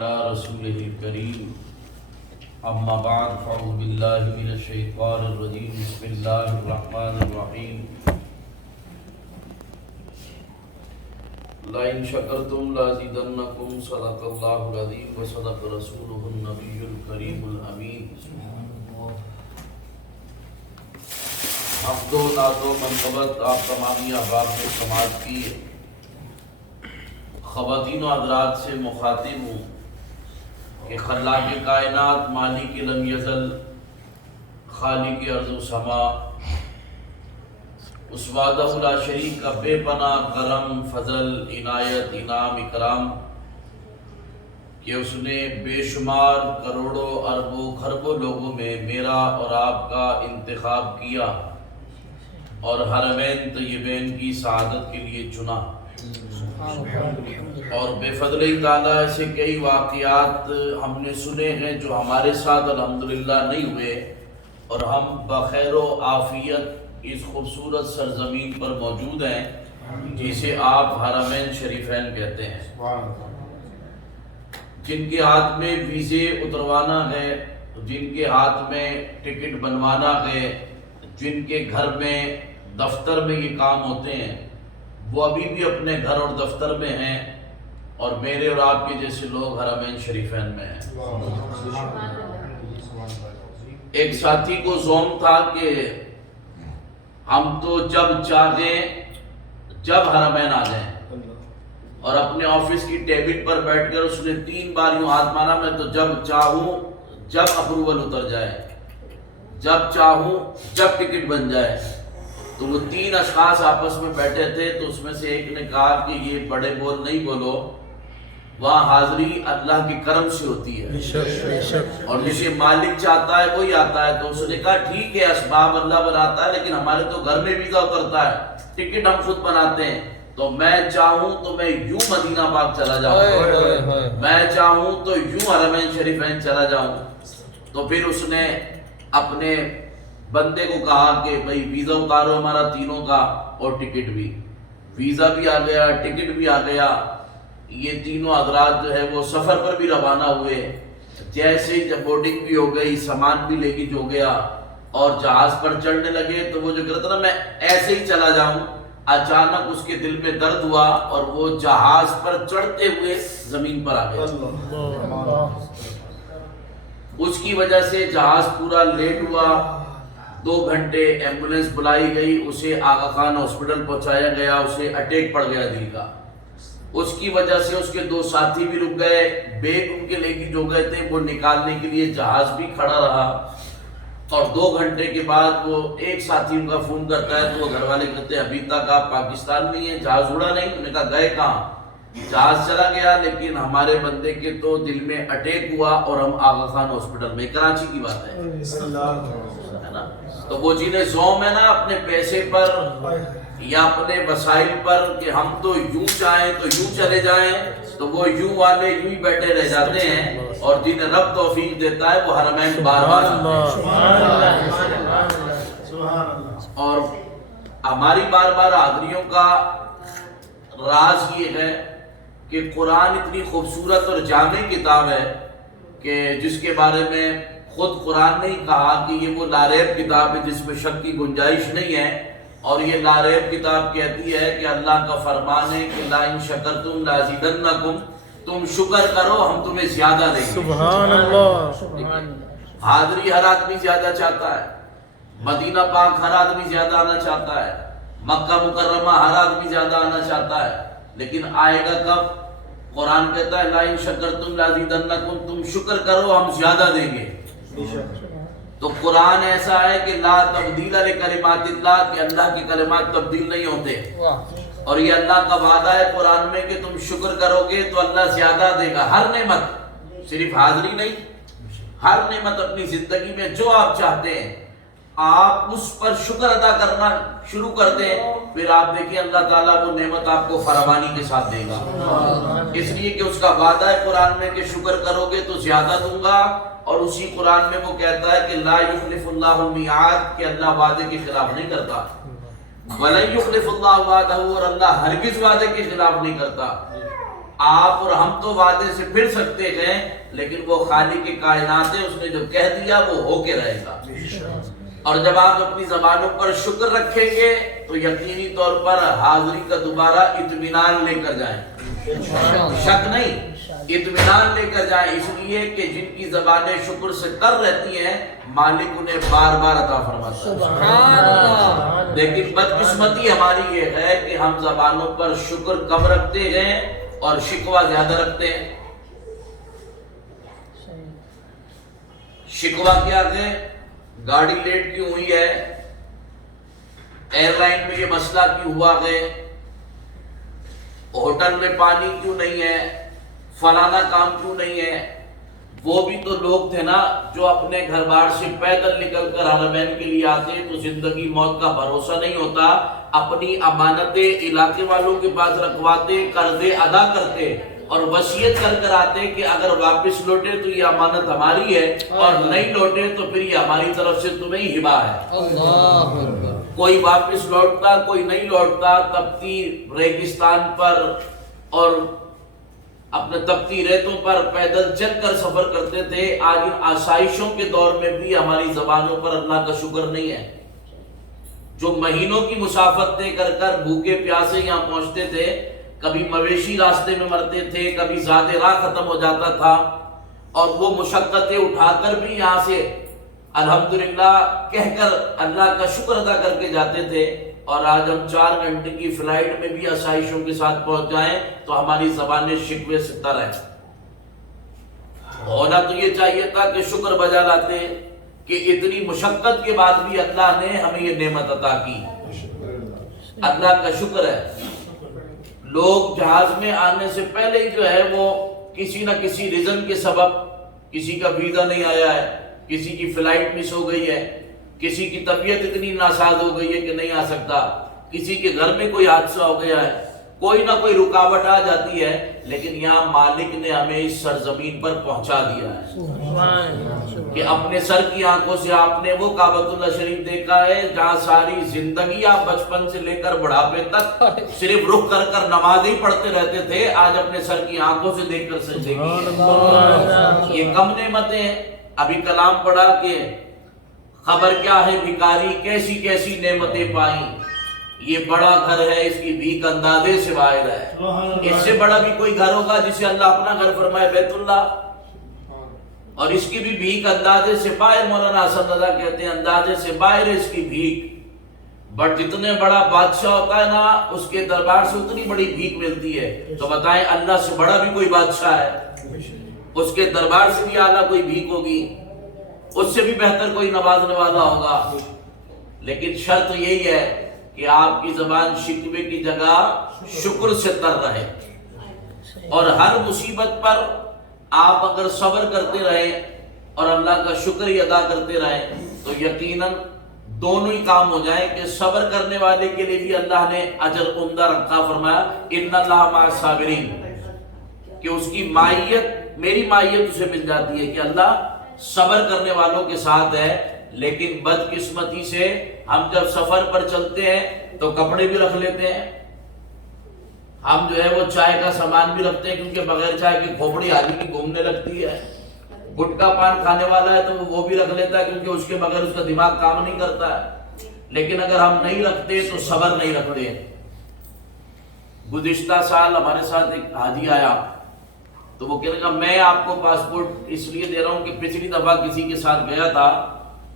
رسوله الكريم اما بعد فاعوذ بالله من الشيطان الرجيم بسم الله الرحمن الرحيم لئن شكرتم لازيدنكم صدق الله العظيم وصدق رسوله النبي الكريم الامين حمد و نعت و منقبت آپ تمامی احباب سماج کی خواتین و حضرات سے مخاطب ہوں کہ خلاق کائنات مالک لم یزل خالق ارض و سما اس وحدہ لا شریک کا بے پناہ کرم فضل عنایت انعام اکرام کہ اس نے بے شمار کروڑوں اربوں خربوں لوگوں میں میرا اور آپ کا انتخاب کیا اور حرمین طیبین کی سعادت کے لیے چنا اور بے فضل تعالیٰ ایسے کئی واقعات ہم نے سنے ہیں جو ہمارے ساتھ الحمدللہ نہیں ہوئے اور ہم بخیر و عافیت اس خوبصورت سرزمین پر موجود ہیں جسے آپ حرمین شریفین کہتے ہیں، جن کے ہاتھ میں ویزے اتروانا ہے، جن کے ہاتھ میں ٹکٹ بنوانا ہے، جن کے گھر میں دفتر میں یہ کام ہوتے ہیں، وہ ابھی بھی اپنے گھر اور دفتر میں ہیں اور میرے اور آپ کے جیسے لوگ حرمین شریفین میں ہیں۔ ایک ساتھی کو زوم تھا کہ ہم تو جب چاہیں جب حرمین آ جائیں، اور اپنے آفس کی ٹیبل پر بیٹھ کر اس نے 3 بار یوں ہاتھ مارا، میں تو جب چاہوں جب اپروول اتر جائے، جب چاہوں جب ٹکٹ بن جائے۔ تو وہ 3 اشخاص آپس میں بیٹھے تھے، تو اس میں سے ایک نے کہا کہ یہ بڑے بول نہیں بولو، وہاں حاضری اللہ کے کرم سے ہوتی ہے اور جسے مالک چاہتا ہے وہی آتا ہے۔ تو اس نے کہا ٹھیک ہے، اسباب اللہ بناتا ہے، لیکن ہمارے تو گھر میں ویزا اترتا ہے، ٹکٹ ہم خود بناتے ہیں، تو میں چاہوں تو میں یوں مدینہ پاک چلا جاؤں، میں چاہوں تو یوں حرمین شریفین چلا جاؤں۔ تو پھر اس نے اپنے بندے کو کہا کہ بھئی ویزا اتارو ہمارا تینوں کا اور ٹکٹ بھی، ویزا بھی آ گیا، ٹکٹ بھی آ گیا۔ یہ تینوں حضرات جو ہے وہ سفر پر بھی روانہ ہوئے۔ جیسے ہی جب بورڈنگ بھی ہو گئی، سامان بھی لے کے جو گیا اور جہاز پر چڑھنے لگے، تو وہ جو کہتا تھا نا میں ایسے ہی چلا جاؤں، اچانک اس کے دل میں درد ہوا اور وہ جہاز پر چڑھتے ہوئے زمین پر آ گیا۔ اس کی وجہ سے جہاز پورا لیٹ ہوا، 2 گھنٹے ایمبولنس بلائی گئی، اسے آغا خان ہاسپٹل پہنچایا گیا، اسے اٹیک پڑ گیا دل کا۔ اس کی وجہ سے اس کے 2 ساتھی بھی رک گئے، بیگ ان کے لے کے جو گئے تھے وہ نکالنے کے لیے جہاز بھی کھڑا رہا، اور 2 گھنٹے کے بعد وہ ایک ساتھی ان کا فون کرتا ہے، تو وہ گھر والے کہتے ہیں ابھی تک آپ پاکستان میں ہیں، جہاز اڑا نہیں؟ انہوں نے کہا گئے کہاں؟ جہاز چلا گیا، لیکن ہمارے بندے کے تو دل میں اٹیک ہوا اور ہم آغا خان ہاسپٹل میں، کراچی کی بات ہے نا۔ تو وہ جنہیں زوم ہے نا اپنے پیسے پر یا اپنے وسائل پر کہ ہم تو یوں چاہیں تو یوں چلے جائیں، تو وہ یوں والے یوں ہی بیٹھے رہ جاتے ہیں، اور جنہیں رب توفیق دیتا ہے وہ حرمین بار بار آتے ہیں۔ اور ہماری بار بار حاضریوں کا راز یہ ہے کہ قرآن اتنی خوبصورت اور جامع کتاب ہے کہ جس کے بارے میں خود قرآن نے ہی کہا کہ یہ وہ لاریب کتاب ہے جس میں شک کی گنجائش نہیں ہے، اور یہ لاریب کتاب کہتی ہے کہ اللہ کا فرمان ہے کہ لئن شکرتم لازیدنکم، تم شکر کرو ہم تمہیں زیادہ دیں گے۔ سبحان اللہ۔ حاضری ہر آدمی زیادہ چاہتا ہے، مدینہ پاک ہر آدمی زیادہ آنا چاہتا ہے، مکہ مکرمہ ہر آدمی زیادہ آنا چاہتا ہے، لیکن آئے گا کب؟ قرآن کہتا ہے لئن شکرتم لازیدنکم، تم شکر کرو ہم زیادہ دیں گے۔ تو قرآن ایسا ہے کہ لا تبدیل لکلمات اللہ، کہ اللہ کی کلمات تبدیل نہیں ہوتے، اور یہ اللہ کا وعدہ ہے قرآن میں کہ تم شکر کرو گے تو اللہ زیادہ دے گا۔ ہر نعمت، صرف حاضری نہیں، ہر نعمت اپنی زندگی میں جو آپ چاہتے ہیں آپ اس پر شکر ادا کرنا شروع کر دیں، پھر آپ دیکھیں اللہ تعالیٰ وہ نعمت آپ کو فراوانی کے ساتھ دے گا، اس لیے کہ اس کا وعدہ ہے قرآن میں کہ شکر کرو گے تو زیادہ دوں گا۔ اور اسی قرآن میں وہ کہتا ہے کہ لا یخلف اللہ المیعاد، کہ اللہ وعدے کے خلاف نہیں کرتا، وَلَن یخلف اللہ وعدہ، اور اللہ ہرگز وعدے کے خلاف نہیں کرتا۔ آپ اور ہم تو وعدے سے پھر سکتے ہیں، لیکن وہ خالق کائنات ہے، اس نے جو کہہ دیا وہ ہو کے رہے گا۔ اور جب آپ اپنی زبانوں پر شکر رکھیں گے تو یقینی طور پر حاضری کا دوبارہ اطمینان لے کر جائیں، شک نہیں، اطمینان لے کر جائیں، اس لیے کہ جن کی زبانیں شکر سے تر رہتی ہیں مالک انہیں بار بار عطا فرماتا ہے۔ لیکن بدقسمتی ہماری یہ ہے کہ ہم زبانوں پر شکر کم رکھتے ہیں اور شکوہ زیادہ رکھتے ہیں۔ شکوہ کیا ہے؟ گاڑی لیٹ کیوں ہوئی ہے، ایئر لائن میں یہ مسئلہ کیوں ہوا ہے، ہوٹل میں پانی کیوں نہیں ہے، فلانا کام کیوں نہیں ہے۔ وہ بھی تو لوگ تھے نا جو اپنے گھر بار سے پیدل نکل کر حرمین کے لیے آتے، تو زندگی موت کا بھروسہ نہیں ہوتا، اپنی امانتیں علاقے والوں کے پاس رکھواتے، قرضے ادا کرتے اور وصیت کر کر آتے کہ اگر واپس لوٹے تو یہ امانت ہماری ہے، اور نہیں لوٹے تو پھر یہ ہماری طرف سے تمہیں ہی ہبا ہے۔ کوئی واپس لوٹتا، کوئی نہیں لوٹتا، تپتی ریگستان پر اور اپنے تپتی ریتوں پر پیدل چل کر سفر کرتے تھے۔ آج ان آسائشوں کے دور میں بھی ہماری زبانوں پر اللہ کا شکر نہیں ہے۔ جو مہینوں کی مسافت طے کر کر بھوکے پیاسے یہاں پہنچتے تھے، کبھی مویشی راستے میں مرتے تھے، کبھی زیادہ راہ ختم ہو جاتا تھا، اور وہ مشقتیں اٹھا کر بھی یہاں سے الحمدللہ کہہ کر اللہ کا شکر ادا کر کے جاتے تھے، اور آج ہم 4 گھنٹے کی فلائٹ میں بھی آسائشوں کے ساتھ پہنچ جائیں تو ہماری زبانیں شکوے سے تر ہیں۔ ہونا تو یہ چاہیے تھا کہ شکر بجا لاتے کہ اتنی مشقت کے بعد بھی اللہ نے ہمیں یہ نعمت عطا کی، اللہ کا شکر ہے۔ لوگ جہاز میں آنے سے پہلے ہی جو ہے وہ کسی نہ کسی ریزن کے سبب، کسی کا ویزا نہیں آیا ہے، کسی کی فلائٹ مس ہو گئی ہے، کسی کی طبیعت اتنی ناساز ہو گئی ہے کہ نہیں آ سکتا، کسی کے گھر میں کوئی حادثہ ہو گیا ہے، کوئی نہ کوئی رکاوٹ آ جاتی ہے، لیکن یہاں مالک نے ہمیں اس سرزمین پر پہنچا دیا ہے کہ اپنے سر کی آنکھوں سے آپ نے وہ کعبۃ اللہ شریف دیکھا ہے جہاں ساری زندگی آپ بچپن سے لے کر بڑھاپے تک صرف رخ کر کر نماز ہی پڑھتے رہتے تھے، آج اپنے سر کی آنکھوں سے دیکھ کر سجدے کی۔ یہ کم نعمتیں ہیں۔ ابھی کلام پڑھا کہ خبر کیا ہے بھکاری کیسی کیسی نعمتیں پائیں، یہ بڑا گھر ہے اس کی بھیک اندازے سے باہر ہے۔ اس سے بڑا بھی کوئی گھر ہوگا جسے اللہ اپنا گھر فرمائے، بیت اللہ، اور اس کی بھی بھیک اندازے سے باہر۔ مولانا حسن رضا کہتے ہیں اندازے سے باہر ہے اس کی بھیک، بٹ جتنے بڑا بادشاہ ہوتا ہے نا اس کے دربار سے اتنی بڑی بھیک ملتی ہے، تو بتائیں اللہ سے بڑا بھی کوئی بادشاہ ہے، اس کے دربار سے بھی اعلیٰ کوئی بھیک ہوگی، اس سے بھی بہتر کوئی نوازنے والا ہوگا۔ لیکن شرط یہی ہے کہ آپ کی زبان شکوے کی جگہ شکر سے تر رہے، اور ہر مصیبت پر آپ اگر صبر کرتے رہیں اور اللہ کا شکر ہی ادا کرتے رہیں تو یقیناً دونوں ہی کام ہو جائیں کہ صبر کرنے والے کے لیے بھی اللہ نے اجر عمدہ رکھا، فرمایا ان اللہ مع الصابرین، کہ اس کی مائیت، میری مائیت اسے مل جاتی ہے کہ اللہ صبر کرنے والوں کے ساتھ ہے۔ لیکن بدقسمتی سے ہم جب سفر پر چلتے ہیں تو کپڑے بھی رکھ لیتے ہیں، ہم جو ہے وہ چائے کا سامان بھی رکھتے ہیں کیونکہ بغیر چائے کی کھوپڑی آدمی کی گھومنے لگتی ہے، گٹکا پان کھانے والا ہے تو وہ بھی رکھ لیتا ہے کیونکہ اس کے بغیر اس کا دماغ کام نہیں کرتا ہے۔ لیکن اگر ہم نہیں رکھتے تو صبر نہیں رکھتے۔ گزشتہ سال ہمارے ساتھ ایک حاجی آیا تو وہ کہنے لگا میں آپ کو پاسپورٹ اس لیے دے رہا ہوں کہ پچھلی دفعہ کسی کے ساتھ گیا تھا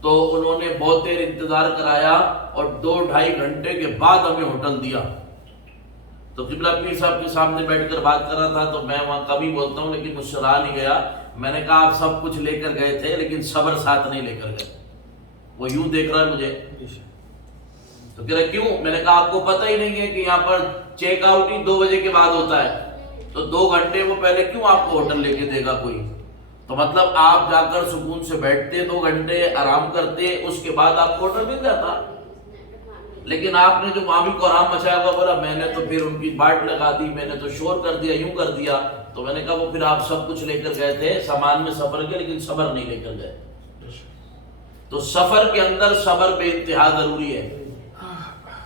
تو انہوں نے بہت دیر انتظار کرایا اور 2-2.5 گھنٹے کے بعد ہمیں ہوٹل دیا۔ تو قبلہ پیر صاحب کے سامنے بیٹھ کر بات کر رہا تھا تو میں وہاں کبھی بولتا ہوں لیکن مجھ سے رہا نہیں گیا، میں نے کہا آپ سب کچھ لے کر گئے تھے لیکن صبر ساتھ نہیں لے کر گئے۔ وہ یوں دیکھ رہا ہے مجھے تو کہہ رہا کیوں؟ میں نے کہا آپ کو پتہ ہی نہیں ہے کہ یہاں پر چیک آؤٹ ہی 2 بجے کے بعد ہوتا ہے، تو 2 گھنٹے وہ پہلے کیوں آپ کو ہوٹل لے کے دے گا کوئی؟ تو مطلب آپ جا کر سکون سے بیٹھتے 2 گھنٹے آرام کرتے، اس کے بعد آپ کو ہوٹل مل جاتا۔ لیکن آپ نے جو معامل کو آرام مچایا ہوا بولا میں نے تو پھر ان کی باٹ لگا دی، میں نے تو شور کر دیا، یوں کر دیا۔ تو میں نے کہا وہ پھر آپ سب کچھ لے کر گئے تھے، سامان میں سفر کے، لیکن صبر نہیں لے کر گئے۔ تو سفر کے اندر صبر بے انتہا ضروری ہے،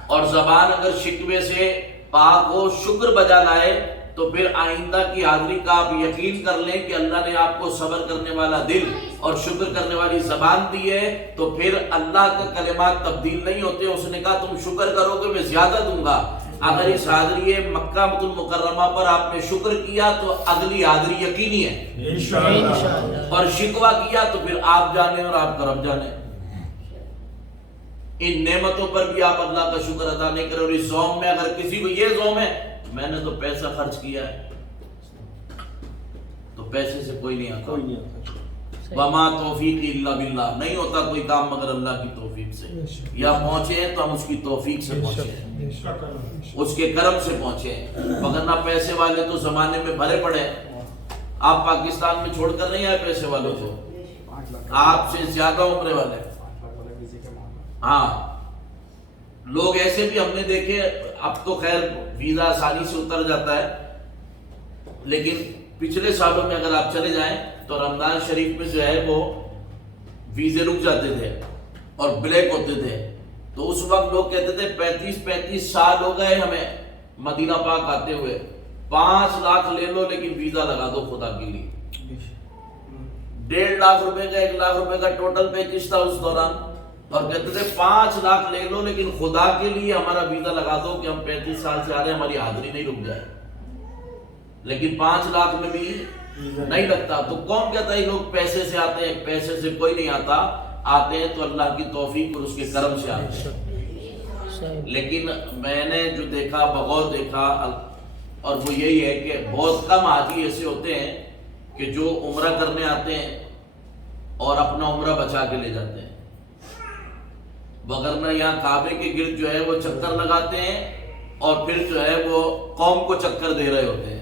اور زبان اگر شکوے سے پاک ہو، شکر بجا لائے تو پھر آئندہ کی حاضری کا آپ یقین کر لیں کہ اللہ نے آپ کو صبر کرنے والا دل اور شکر کرنے والی زبان دی ہے، تو پھر اللہ کا کلمات تبدیل نہیں ہوتے۔ اس نے کہا تم شکر کرو گے میں زیادہ دوں گا۔ اگر اس حاضری مکہ المکرمہ پر آپ نے شکر کیا تو اگلی حاضری یقینی ہے انشاءاللہ، اور شکوہ کیا تو پھر آپ جانے اور آپ کا رب جانے۔ ان نعمتوں پر بھی آپ اللہ کا شکر ادا نہیں کریں۔ اور اس زوم میں اگر کسی کو یہ زوم ہے میں نے تو پیسہ خرچ کیا ہے، تو پیسے سے کوئی نہیں آتا۔ وما توفیق الا باللہ، نہیں ہوتا کوئی کام مگر اللہ کی توفیق سے۔ یا پہنچے ہیں تو ہم اس کی توفیق سے پہنچے ہیں، اس کے کرم سے پہنچے ہیں، مگر نہ پیسے والے تو زمانے میں بھرے پڑے۔ آپ پاکستان میں چھوڑ کر نہیں آئے پیسے والوں کو، آپ سے زیادہ عمرے والے۔ ہاں لوگ ایسے بھی ہم نے دیکھے، اب تو خیر ویزا آسانی سے اتر جاتا ہے، لیکن پچھلے سالوں میں اگر آپ چلے جائیں تو رمضان شریف میں جو ہے وہ ویزے رک جاتے تھے اور بلیک ہوتے تھے۔ تو اس وقت لوگ کہتے تھے 35 سال ہو گئے ہمیں مدینہ پاک آتے ہوئے، 5 لاکھ لے لو لیکن ویزا لگا دو خدا کے لیے۔ 1.5 لاکھ روپے کا 1 لاکھ روپے کا ٹوٹل پیکج تھا اس دوران، اور کہتے تھے 5 لاکھ لے لو لیکن خدا کے لیے ہمارا ویزا لگا دو کہ ہم 35 سال سے آ رہے ہیں، ہماری حاضری نہیں رک جائے۔ لیکن 5 لاکھ میں بھی نہیں لگتا۔ تو کون کہتا ہے یہ لوگ پیسے سے آتے ہیں؟ پیسے سے کوئی نہیں آتا، آتے ہیں تو اللہ کی توفیق اور اس کے کرم سے آتے ہیں۔ لیکن میں نے جو دیکھا، بغور دیکھا، اور وہ یہی ہے کہ بہت کم حاجی ایسے ہوتے ہیں کہ جو عمرہ کرنے آتے ہیں اور اپنا عمرہ بچا کے لے جاتے ہیں، وگرنہ یہاں کعبے کے گرد جو ہے وہ چکر لگاتے ہیں اور پھر جو ہے وہ قوم کو چکر دے رہے ہوتے ہیں۔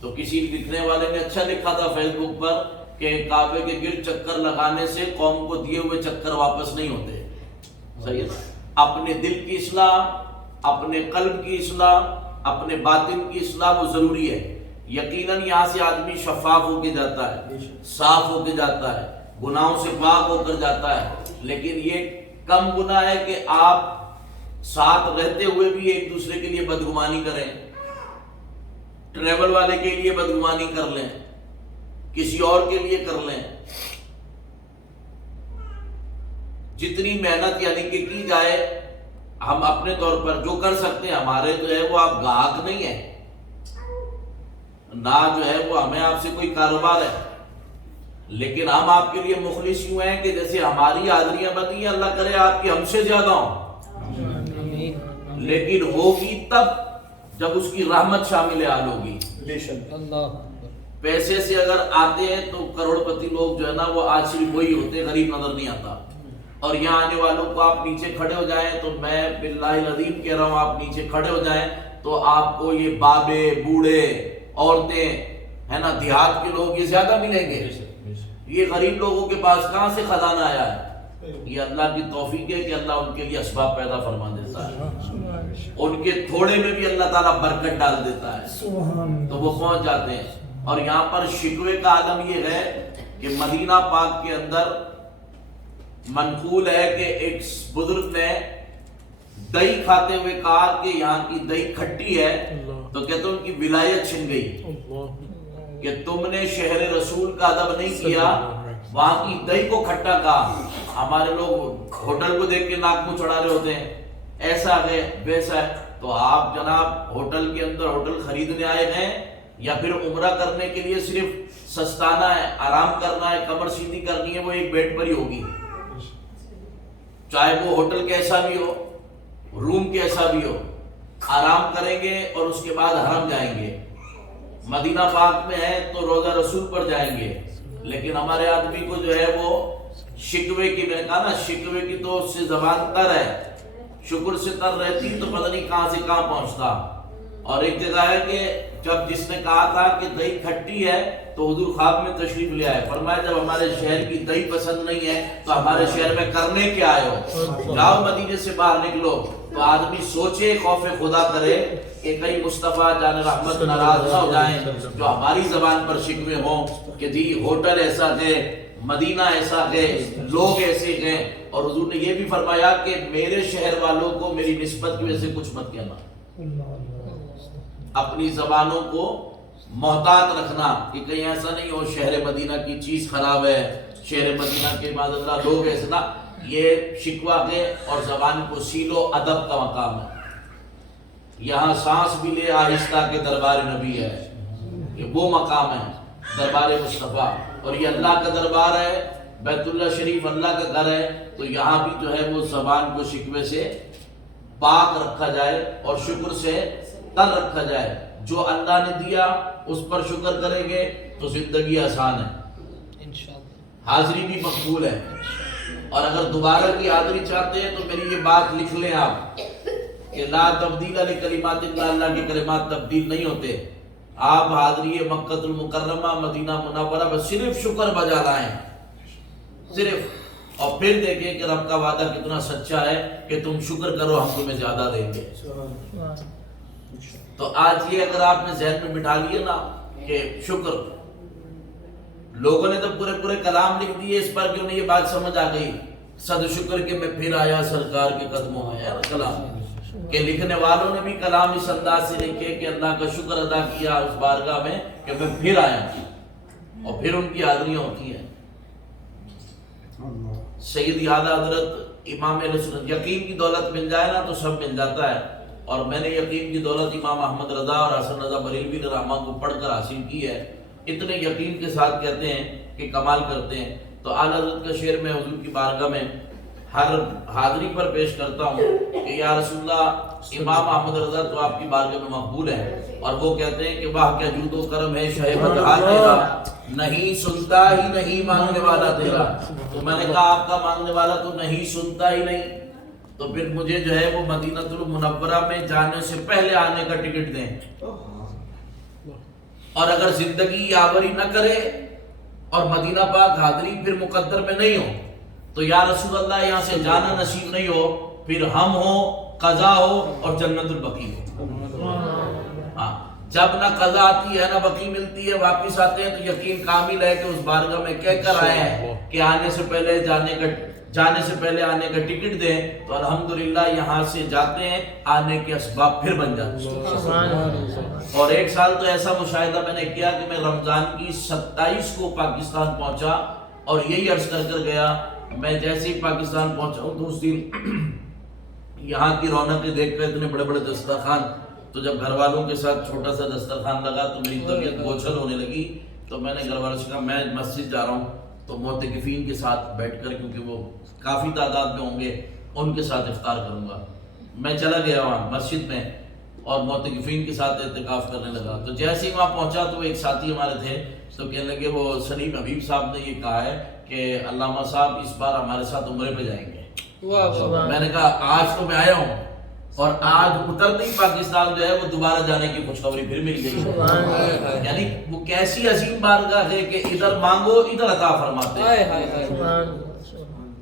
تو کسی لکھنے والے نے اچھا لکھا تھا فیس بک پر کہ کعبے کے گرد چکر لگانے سے قوم کو دیے ہوئے چکر واپس نہیں ہوتے۔ صحیح ہے، اپنے دل کی اصلاح، اپنے قلب کی اصلاح، اپنے باطن کی اصلاح وہ ضروری ہے۔ یقیناً یہاں سے آدمی شفاف ہو کے جاتا ہے، صاف ہو کے جاتا ہے، گناہوں سے پاک ہو کر جاتا ہے، لیکن یہ کم گناہ ہے کہ آپ ساتھ رہتے ہوئے بھی ایک دوسرے کے لیے بدگمانی کریں، ٹریول والے کے لیے بدگمانی کر لیں، کسی اور کے لیے کر لیں۔ جتنی محنت یعنی کہ کی جائے، ہم اپنے طور پر جو کر سکتے ہیں، ہمارے جو ہے وہ آپ گاہک نہیں ہیں، نہ جو ہے وہ ہمیں آپ سے کوئی کاروبار ہے، لیکن ہم آپ کے لیے مخلص یوں ہیں کہ جیسے ہماری حاضریاں بنی ہیں، اللہ کرے آپ کی ہم سے زیادہ ہوں، لیکن ہوگی تب جب اس کی رحمت شامل حال ہوگی۔ پیسے سے اگر آتے ہیں تو کروڑ پتی لوگ جو ہے نا وہ آج صرف وہی ہوتے، غریب نظر نہیں آتا۔ اور یہاں آنے والوں کو آپ نیچے کھڑے ہو جائیں تو میں باللہ العظیم کہہ رہا ہوں، آپ نیچے کھڑے ہو جائیں تو آپ کو یہ بابے، بوڑھے، عورتیں ہے نا، دیہات کے لوگ یہ زیادہ ملیں گے۔ یہ غریب لوگوں کے پاس کہاں سے خزانہ آیا ہے؟ یہ اللہ کی توفیق ہے کہ اللہ ان کے لیے اسباب پیدا فرما دیتا ہے، ان کے تھوڑے میں بھی اللہ تعالیٰ برکت ڈال دیتا ہے تو وہ پہنچ جاتے ہیں۔ اور یہاں پر شکوے کا عالم یہ ہے کہ مدینہ پاک کے اندر منقول ہے کہ ایک بزرگ نے دہی کھاتے ہوئے کہا کہ یہاں کی دہی کھٹی ہے، تو کہتے ان کی ولایت چھن گئی کہ تم نے شہر رسول کا ادب نہیں کیا، وہاں کی دہی کو کھٹا کہا۔ ہمارے لوگ ہوٹل کو دیکھ کے ناک منہ چڑھا رہے ہوتے ہیں، ایسا ہے ویسا ہے۔ تو آپ جناب ہوٹل کے اندر ہوٹل خریدنے آئے ہیں یا پھر عمرہ کرنے کے لیے صرف سستانا ہے، آرام کرنا ہے، کمر سیدھی کرنی ہے، وہ ایک بیڈ پر ہی ہوگی، چاہے وہ ہوٹل کیسا بھی ہو، روم کیسا بھی ہو، آرام کریں گے اور اس کے بعد حرم جائیں گے۔ مدینہ پاک میں ہے تو روضہ رسول پر جائیں گے، لیکن ہمارے آدمی کو جو ہے وہ شکوے کی، میں نے کہا نا شکوے کی تو اس سے زبان تر ہے، شکر سے تر رہتی تو پتہ نہیں کہاں سے کہاں پہنچتا۔ اور ایک جگہ ہے کہ جب جس نے کہا تھا کہ دہی کھٹی ہے تو حضور خواب میں تشریف لے آئے، فرمایا جب ہمارے شہر کی دہی پسند نہیں ہے تو ہمارے شہر میں کرنے کیا آئے ہو، جاؤ مدینے سے باہر نکلو۔ تو آدمی سوچے، خوف خدا کرے کہ کہیں مصطفیٰ جان رحمت ناراض نہ ہو جائیں، جو ہماری زبان پر شکوے ہوں کہ جی ہوٹل ایسا ہے، مدینہ ایسا ہے، لوگ ایسے ہیں۔ اور حضور نے یہ بھی فرمایا کہ میرے شہر والوں کو میری نسبت کی وجہ سے کچھ مت کہنا، اپنی زبانوں کو محتاط رکھنا کہ کہیں ایسا نہیں ہو شہر مدینہ کی چیز خراب ہے، شہر مدینہ کے بعد اللہ لوگ ایسا، یہ شکوہ کے اور زبان کو سیل و ادب کا مقام ہے۔ یہاں سانس بھی لے آہستہ کے دربار نبی ہے، یہ وہ مقام ہے دربار مصطفیٰ، اور یہ اللہ کا دربار ہے، بیت اللہ شریف اللہ کا گھر ہے، تو یہاں بھی جو ہے وہ زبان کو شکوے سے پاک رکھا جائے اور شکر سے تر رکھا جائے۔ جو اللہ نے دیا اس پر شکر کریں گے تو زندگی آسان ہے، حاضری بھی مقبول ہے، اور اگر دوبارہ کی حاضری چاہتے ہیں تو میری یہ بات لکھ لیں آپ کہ لا تبدیل لکلمات اللہ، اللہ کے کلمات تبدیل نہیں ہوتے۔ آپ حاضری مکہ المکرمہ مدینہ منورہ بس صرف شکر بجا لائیں، صرف، اور پھر دیکھیں کہ رب کا وعدہ کتنا سچا ہے کہ تم شکر کرو ہم تمہیں زیادہ دیں گے۔ تو آج یہ اگر آپ نے ذہن میں بٹھا لیے نا کہ شکر، لوگوں نے تو پورے کلام لکھ دیے اس پر کہ انہیں یہ بات سمجھ آ گئی، صد شکر کہ میں پھر آیا سرکار کے قدموں میں، کلام کہ لکھنے والوں نے بھی کلام اس انداز سے لکھے کہ اللہ کا شکر ادا کیا اس بارگاہ میں کہ میں پھر آیا، اور پھر ان کی حاضریاں ہوتی ہیں۔ سید اعلیٰ حضرت امام اہل سنت، یقین کی دولت مل جائے نا تو سب مل جاتا ہے، اور میں نے یقین کی دولت امام احمد رضا اور حسن رضا بریلوی رحمہ کو پڑھ کر حاصل کی ہے، اتنے یقین کے ساتھ کہتے ہیں کہ کمال کرتے ہیں۔ تو اعلیٰ حضرت کا شعر میں حضور کی بارگاہ میں ہر حاضری پر پیش کرتا ہوں کہ یا رسول اللہ امام احمد رضا تو آپ کی بارگاہ میں مقبول ہے، اور وہ کہتے ہیں کہ واہ کیا جود و کرم ہے شہ بدہا تیرا، نہیں سنتا ہی نہیں مانگنے والا تیرا۔ تو میں نے کہا آپ کا مانگنے والا تو نہیں سنتا ہی نہیں، تو پھر مجھے جو ہے وہ مدینہ المنورہ میں جانے سے پہلے آنے کا ٹکٹ دیں، اور اگر زندگی یاوری نہ کرے اور مدینہ پاک حاضری پھر مقدر میں نہیں ہو تو یا رسول اللہ یہاں سے جانا نصیب نہیں ہو، پھر ہم ہو، قضا ہو اور جنت البقیع ہو۔ ہاں، جب نہ قضا آتی ہے نہ بقیع ملتی ہے، واپس آتے ہیں تو یقین کامل ہے کہ اس بارگاہ میں کہہ کر آئے ہیں کہ آنے سے پہلے آنے کا ٹکٹ دیں، تو الحمدللہ یہاں سے جاتے ہیں، آنے کے اسباب پھر بن جاتے ہیں۔ اور ایک سال تو ایسا مشاہدہ میں نے کیا کہ میں رمضان کی 27 کو پاکستان پہنچا، اور یہی عرض کر گیا، میں جیسے ہی پاکستان پہنچا ہوں تو اس دن یہاں کی رونقیں دیکھ کر اتنے بڑے دسترخوان، تو جب گھر والوں کے ساتھ چھوٹا سا دسترخوان لگا تو میری طبیعت بوچھل ہونے لگی، تو میں نے گھر والوں سے کہا میں مسجد جا رہا ہوں، تو معتکفین کے ساتھ بیٹھ کر، کیونکہ وہ کافی تعداد میں ہوں گے، ان کے ساتھ افطار کروں گا۔ میں چلا گیا وہاں مسجد میں اور معتکفین کے ساتھ اعتکاف کرنے لگا۔ تو جیسے ہی وہاں پہنچا تو ایک ساتھی ہمارے تھے، تو کہنے لگے وہ سلیم حبیب صاحب نے یہ کہا ہے کہ علامہ صاحب اس بار ہمارے ساتھ عمرے پہ جائیں گے۔ میں نے کہا آج تو میں آیا ہوں، اور آج اترتے ہی پاکستان جو ہے وہ دوبارہ جانے کی خوشخبری پھر مل گئی۔ یعنی وہ کیسی عظیم بارگاہ ہے کہ ادھر مانگو ادھر عطا فرماتے ہیں۔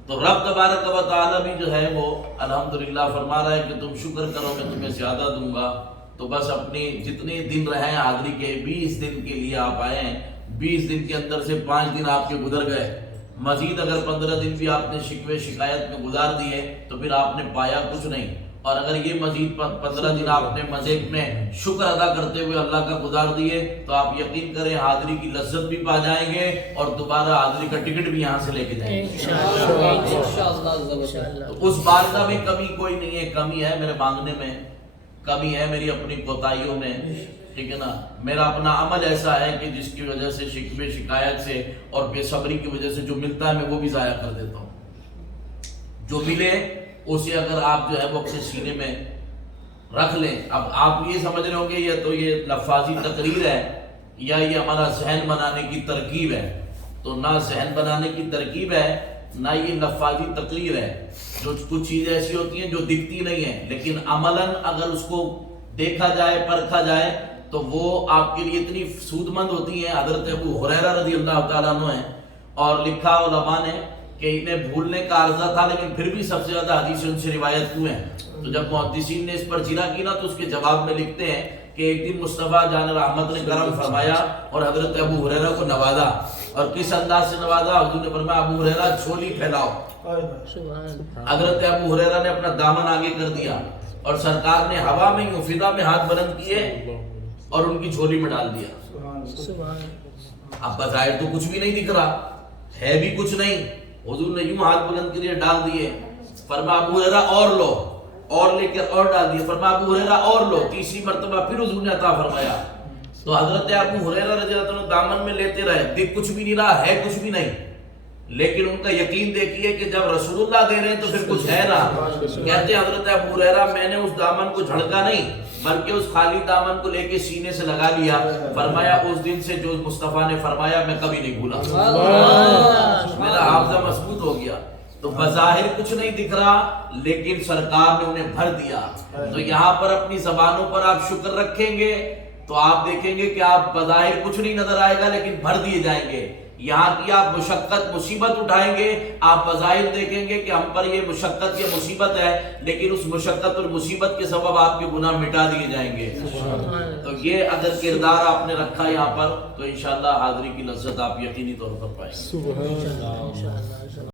تو رب تبارک و تعالی بھی جو ہے وہ الحمدللہ فرما رہا ہے کہ تم شکر کرو میں تمہیں زیادہ دوں گا۔ تو بس اپنی جتنے دن رہے حاضری کے، 20 دن کے لیے آپ آئے ہیں، 20 دن کے اندر سے 5 دن آپ کے گزر گئے، مزید اگر 15 دن بھی آپ نے شکوے شکایت میں گزار دیے تو پھر آپ نے پایا کچھ نہیں، اور اگر یہ مزید 15 دن آپ نے مزے میں شکر ادا کرتے ہوئے اللہ کا گزار دیے تو آپ یقین کریں حاضری کی لذت بھی پا جائیں گے، اور دوبارہ حاضری کا ٹکٹ بھی یہاں سے لے کے جائیں گے انشاءاللہ۔ تو اس بارگاہ میں کمی کوئی نہیں ہے، کمی ہے میرے مانگنے میں، کمی ہے میری اپنی کوتاہیوں میں، ٹھیک ہے نا۔ میرا اپنا عمل ایسا ہے کہ جس کی وجہ سے شکوے شکایت سے اور بے صبری کی وجہ سے جو ملتا ہے میں وہ بھی ضائع کر دیتا ہوں۔ جو ملے اسے اگر آپ جو ہے وہ اپنے سینے میں رکھ لیں۔ اب آپ یہ سمجھ رہے ہوں گے یہ تو یہ لفاظی تقریر ہے یا یہ ہمارا ذہن بنانے کی ترکیب ہے، تو نہ ذہن بنانے کی ترکیب ہے نہ یہ لفاظی تقریر ہے۔ جو کچھ چیزیں ایسی ہوتی ہیں جو دکھتی نہیں ہیں لیکن عملاً اگر اس کو دیکھا جائے پرکھا جائے تو وہ آپ کے لیے اتنی سود مند ہوتی ہیں۔ حضرت ابو ہریرہ رضی اللہ تعالیٰ عنہ ہیں، اور لکھا علماء نے کہ انہیں بھولنے کا عرضہ تھا لیکن پھر بھی سب سے زیادہ حدیثیں ان سے روایت ہوئے ہیں۔ تو جب محدثین نے اس پر جرا کی نا تو اس کے جواب میں لکھتے ہیں کہ ایک دن مصطفیٰ جان رحمت نے کرم فرمایا اور حضرت ابو ہریرہ کو نوازا، اور کس انداز سے نوازا؟ حضور نے فرمایا ابو ہریرہ جھولی پھیلاؤ۔ حضرت ابو ہریرہ نے اپنا دامن آگے کر دیا اور سرکار نے ہوا میں یوں فضا میں ہاتھ بلند کیے اور ان کی جھولی میں ڈال دیا. اب بظاہر تو کچھ بھی نہیں دکھ رہا ہے، بھی کچھ نہیں. حضور نے یوں ہاتھ بلند کیے ڈال دیے. فرمایا ابو ہریرہ اور لو، اور لے کر اور ڈال دیے. فرمایا ابو ہریرہ اور لو. تیسری مرتبہ پھر حضور نے عطا فرمایا. تو حضرت ابو ہریرہ رضی اللہ عنہ دامن میں لیتے رہے. دکھ کچھ بھی نہیں رہا ہے، کچھ بھی نہیں، لیکن ان کا یقین دیکھیے کہ جب رسول اللہ دے رہے ہیں تو پھر کچھ ہے نا. کہتے ہیں حضرت ابو ہریرہ میں نے اس دامن کو جھڑکا نہیں بلکہ اس خالی دامن کو لے کے سینے سے لگا لیا. فرمایا اس دن سے جو مصطفیٰ نے فرمایا میں کبھی نہیں بھولا، میرا حافظہ مضبوط ہو گیا. تو بظاہر کچھ نہیں دکھ رہا لیکن سرکار نے انہیں بھر دیا. تو یہاں پر اپنی زبانوں پر آپ شکر رکھیں گے تو آپ دیکھیں گے کہ آپ بظاہر کچھ نہیں نظر آئے گا لیکن بھر دیے جائیں گے. یہاں کی آپ مشقت مصیبت اٹھائیں گے، آپ بظاہر دیکھیں گے کہ ہم پر یہ مشقت یا مصیبت ہے، لیکن اس مشقت اور مصیبت کے سبب آپ کے گناہ مٹا دیے جائیں گے. تو یہ اگر کردار آپ نے رکھا یہاں پر تو انشاءاللہ حاضری کی لذت آپ یقینی طور پر پائیں گے.